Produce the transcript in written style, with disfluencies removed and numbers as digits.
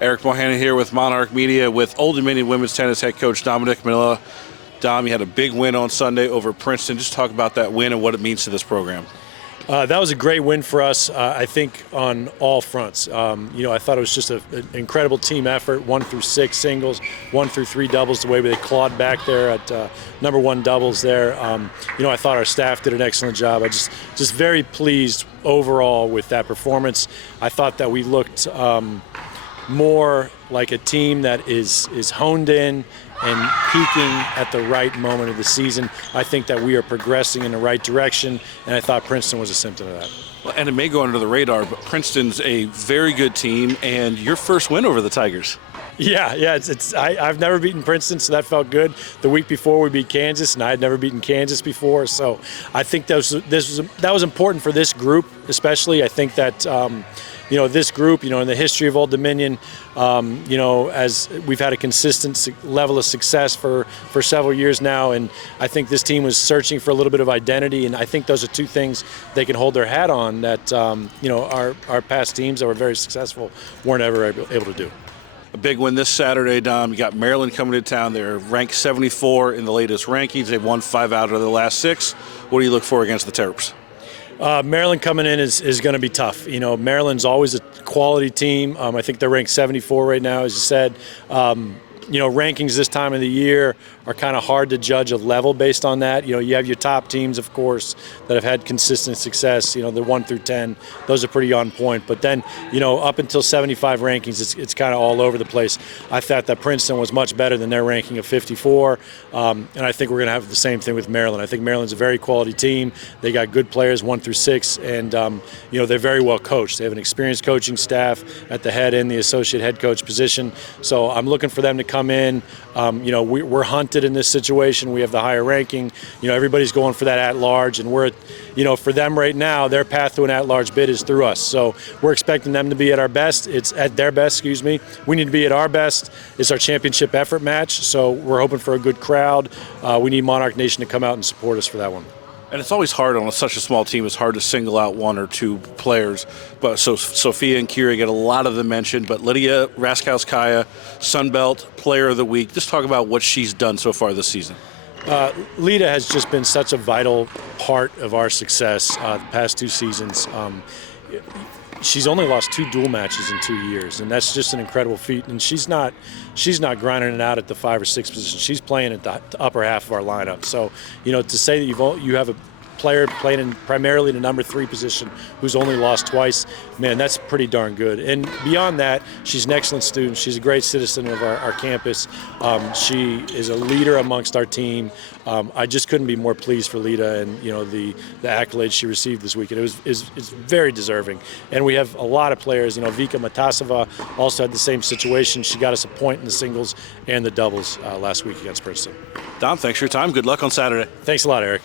Eric Mohana here with Monarch Media with Old Dominion women's tennis head coach Dominic Manilla. Dom, you had a big win on Sunday over Princeton. Just talk about that win and what it means to this program. That was a great win for us, I think, on all fronts. I thought it was just an incredible team effort, 1 through 6 singles, 1 through 3 doubles, the way they clawed back there at number 1 doubles there. I thought our staff did an excellent job. I just very pleased overall with that performance. I thought that we looked more like a team that is honed in and peaking at the right moment of the season. I think that we are progressing in the right direction, and I thought Princeton was a symptom of that. Well, and it may go under the radar, but Princeton's a very good team, and your first win over the Tigers. Yeah. I've never beaten Princeton, so that felt good. The week before we beat Kansas, and I had never beaten Kansas before, so I think that was important for this group, especially. I think that this group, in the history of Old Dominion, as we've had a consistent level of success for several years now, and I think this team was searching for a little bit of identity, and I think those are 2 things they can hold their hat on that our past teams that were very successful weren't ever able to do. A big win this Saturday, Dom. You got Maryland coming to town. They're ranked 74 in the latest rankings. They've won 5 out of the last 6. What do you look for against the Terps? Maryland coming in is going to be tough. Maryland's always a quality team. I think they're ranked 74 right now, as you said. Rankings this time of the year are kind of hard to judge a level based on that. You have your top teams, of course, that have had consistent success. The 1 through 10, those are pretty on point. But then, up until 75 rankings, it's kind of all over the place. I thought that Princeton was much better than their ranking of 54, and I think we're going to have the same thing with Maryland. I think Maryland's a very quality team. They got good players 1 through 6, and they're very well coached. They have an experienced coaching staff at the head and the associate head coach position. So I'm looking for them to come in. We're hunted in this situation. We have the higher ranking. Everybody's going for that at-large, and we're, for them right now, their path to an at-large bid is through us. So we're expecting them to be at our best. It's at their best, We need to be at our best. It's our championship effort match, so we're hoping for a good crowd. We need Monarch Nation to come out and support us for that one. And it's always hard on such a small team. It's hard to single out 1 or 2 players. But so Sophia and Kira get a lot of them mentioned. But Lydia Raskowskaya, Sunbelt Player of the Week. Just talk about what she's done so far this season. Lita has just been such a vital part of our success the past 2 seasons. She's only lost 2 dual matches in 2 years, and that's just an incredible feat. And she's not grinding it out at the 5 or 6 position. She's playing at the upper half of our lineup. So, to say that you have a player playing in primarily the number 3 position who's only lost twice, man, that's pretty darn good. And beyond that, she's an excellent student. She's a great citizen of our campus. She is a leader amongst our team. I just couldn't be more pleased for Lita and the accolades she received this week. It's very deserving. And we have a lot of players. Vika Matasova also had the same situation. She got us a point in the singles and the doubles last week against Princeton. Dom, thanks for your time. Good luck on Saturday. Thanks a lot, Eric.